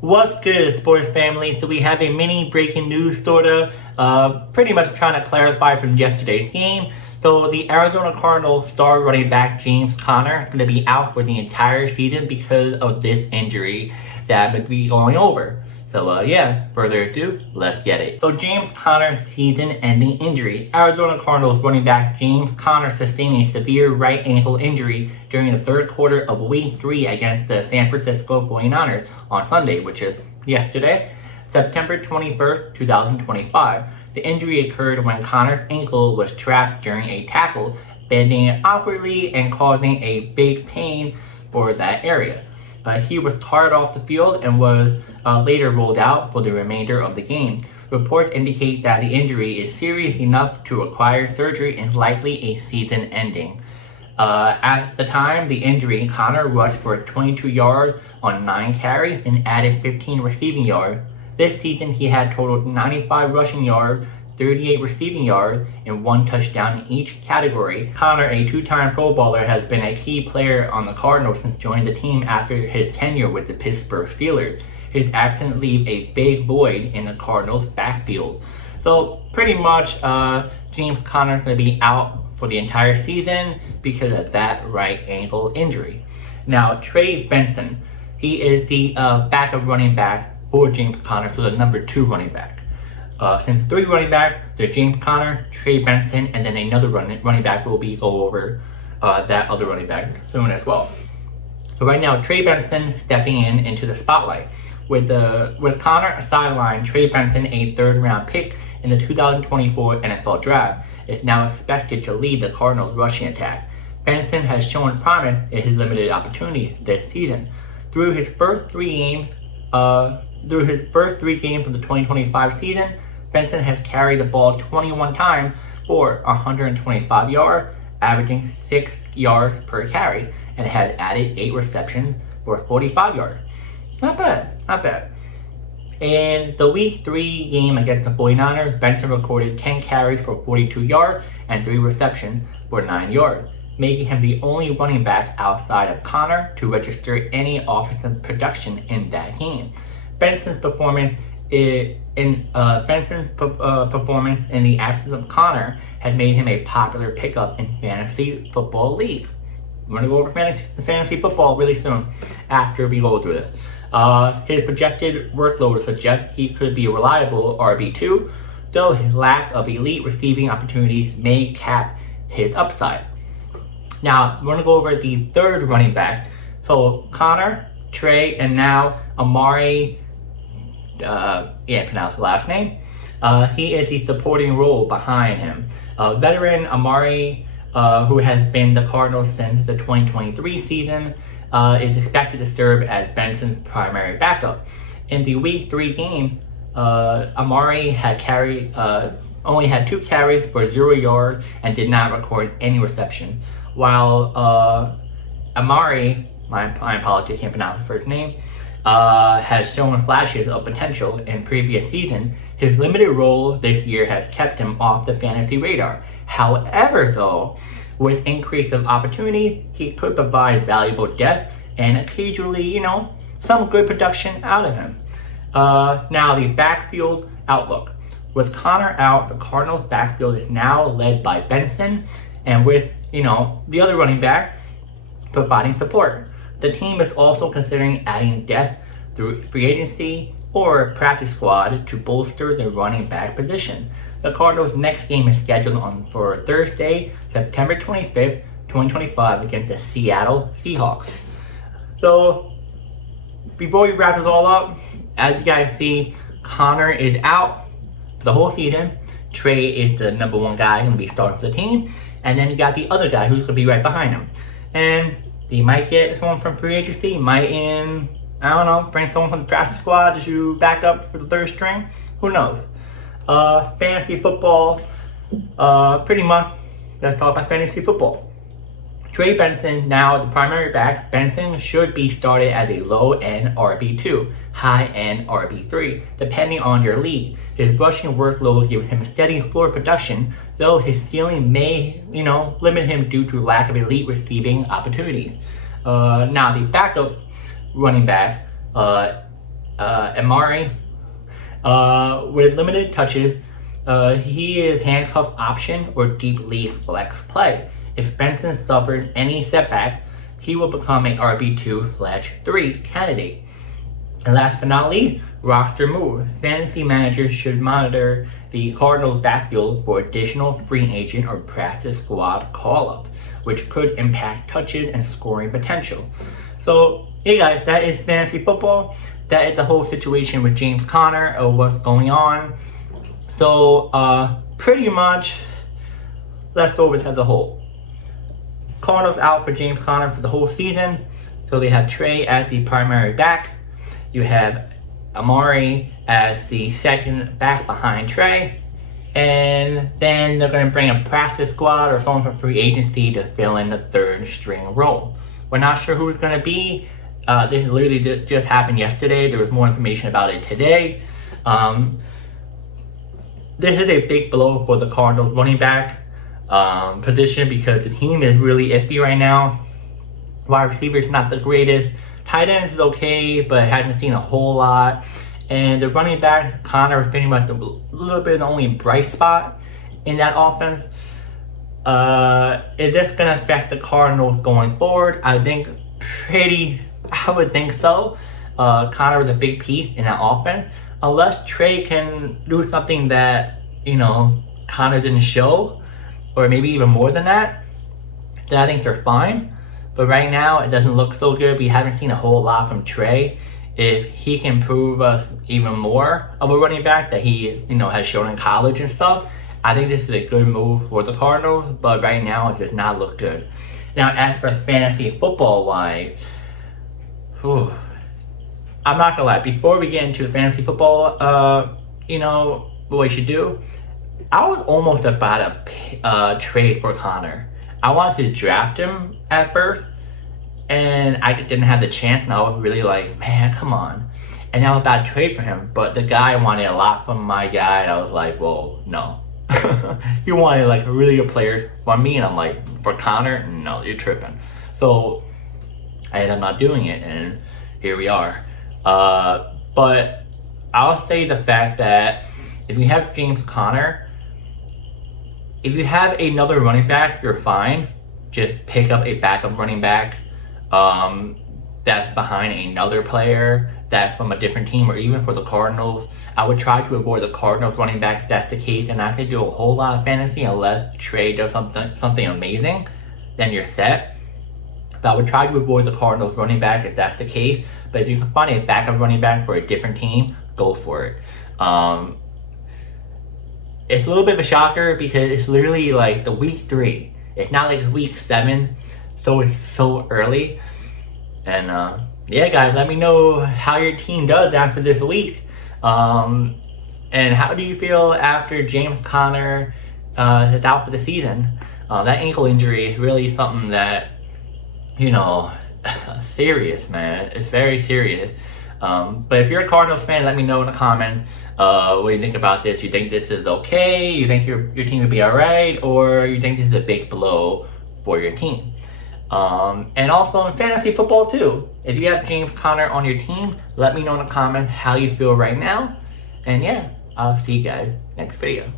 What's good, sports family? So we have a mini breaking news pretty much trying to clarify from yesterday's game. So the Arizona Cardinals star running back James Conner is going to be out for the entire season because of this injury that I'm going to be going over. So further ado, let's get it. So James Conner's season-ending injury. Arizona Cardinals running back James Conner sustained a severe right ankle injury during the third quarter of Week 3 against the San Francisco 49ers on Sunday, which is yesterday, September 21st, 2025. The injury occurred when Conner's ankle was trapped during a tackle, bending it awkwardly and causing a big pain for that area. He was carted off the field and was later rolled out for the remainder of the game. Reports indicate that the injury is serious enough to require surgery and likely a season ending. At the time the injury, Conner rushed for 22 yards on 9 carries and added 15 receiving yards. This season he had totaled 95 rushing yards, 38 receiving yards, and 1 touchdown in each category. Conner, a 2-time Pro Bowler, has been a key player on the Cardinals since joining the team after his tenure with the Pittsburgh Steelers. His absence leaves a big void in the Cardinals' backfield. So pretty much James Conner is going to be out for the entire season because of that right ankle injury. Now Trey Benson, he is the backup running back for James Conner, so the number 2 running back. Since 3 running backs, there's James Conner, Trey Benson, and then another running back will be go over that other running back soon as well. So right now, Trey Benson stepping into the spotlight. With Conner sidelined, Trey Benson, a 3rd-round pick in the 2024 NFL Draft, is now expected to lead the Cardinals' rushing attack. Benson has shown promise in his limited opportunities this season. Through his first 3 games of the 2025 season, Benson has carried the ball 21 times for 125 yards, averaging 6 yards per carry, and has added 8 receptions for 45 yards. Not bad. In the Week 3 game against the 49ers, Benson recorded 10 carries for 42 yards and 3 receptions for 9 yards, making him the only running back outside of Conner to register any offensive production in that game. Benson's performance in the absence of Conner has made him a popular pickup in fantasy football leagues. I'm going to go over fantasy football really soon after we go through this. His projected workload suggests he could be a reliable RB2, though his lack of elite receiving opportunities may cap his upside. Now, we're going to go over the 3rd running back. So, Conner, Trey, and now Emari, pronounce the last name. He is the supporting role behind him. Veteran Emari, who has been the Cardinals since the 2023 season, is expected to serve as Benson's primary backup. In the Week 3 game, Emari only had 2 carries for 0 yards and did not record any reception. While Emari, my apologies, I can't pronounce the first name, has shown flashes of potential in previous seasons, his limited role this year has kept him off the fantasy radar. However, though, with increase of opportunity, he could provide valuable depth and occasionally, some good production out of him. Now, the backfield outlook. With Conner out, the Cardinals' backfield is now led by Benson, and with, the other running back providing support. The team is also considering adding depth through free agency or practice squad to bolster the running back position. The Cardinals' next game is scheduled for Thursday, September 25th, 2025 against the Seattle Seahawks. So, before we wrap this all up, as you guys see, Conner is out for the whole season. Trey is the number 1 guy going to be starting for the team. And then you got the other guy who's going to be right behind him. And they might get someone from free agency, bring someone from the practice squad to back up for the 3rd string. Who knows? Fantasy football, pretty much, let's talk about fantasy football. Trey Benson, now the primary back. Benson should be started as a low-end RB2, high-end RB3, depending on your league. His rushing workload gives him steady floor production, though his ceiling may, limit him due to lack of elite receiving opportunities. Now the backup running back, Emari. With limited touches, he is handcuff option or deep lead flex play. If Benson suffers any setback, he will become a RB2/3 candidate. And last but not least, roster move. Fantasy managers should monitor the Cardinals backfield for additional free agent or practice squad call-ups, which could impact touches and scoring potential. So, hey guys, that is fantasy football. That is the whole situation with James Conner of what's going on. So, pretty much, let's go over it as a whole. Cardinals out for James Conner for the whole season. So they have Trey as the primary back. You have Emari as the second back behind Trey. And then they're going to bring a practice squad or someone from free agency to fill in the third string role. We're not sure who it's going to be. This literally just happened yesterday. There was more information about it today. This is a big blow for the Cardinals running back position because the team is really iffy right now. Wide receivers not the greatest. Tight ends is okay, but hasn't seen a whole lot. And the running back, Conner, is pretty much a little bit the only bright spot in that offense. Is this going to affect the Cardinals going forward? I would think so. Conner is a big piece in that offense. Unless Trey can do something that, Conner didn't show, or maybe even more than that, then I think they're fine. But right now, it doesn't look so good. We haven't seen a whole lot from Trey. If he can prove us even more of a running back that he, has shown in college and stuff, I think this is a good move for the Cardinals. But right now, it does not look good. Now, as for fantasy football-wise, I'm not gonna lie. Before we get into the fantasy football, what we should do, I was almost about to trade for Conner. I wanted to draft him at first, and I didn't have the chance, and I was really like, man, come on. And I was about to trade for him, but the guy wanted a lot from my guy, and I was like, well, no. He wanted like really good players from me, and I'm like, for Conner, no, you're tripping. So I ended up not doing it, and here we are. But I'll say the fact that if you have James Conner, if you have another running back, you're fine. Just pick up a backup running back that's behind another player that's from a different team, or even for the Cardinals. I would try to avoid the Cardinals running back if that's the case, and I could do a whole lot of fantasy unless Trey does something amazing, then you're set. But I would try to avoid the Cardinals running back if that's the case. But if you can find a backup running back for a different team, go for it. It's a little bit of a shocker because it's literally like the week 3. It's not like week 7, so it's so early. And yeah, guys, let me know how your team does after this week. And how do you feel after James Conner is out for the season? That ankle injury is really something that, serious, man. It's very serious. But if you're a Cardinals fan, let me know in the comments what you think about this. You think this is okay? You think your team would be alright? Or you think this is a big blow for your team? And also in fantasy football too. If you have James Conner on your team, let me know in the comments how you feel right now. And yeah, I'll see you guys next video.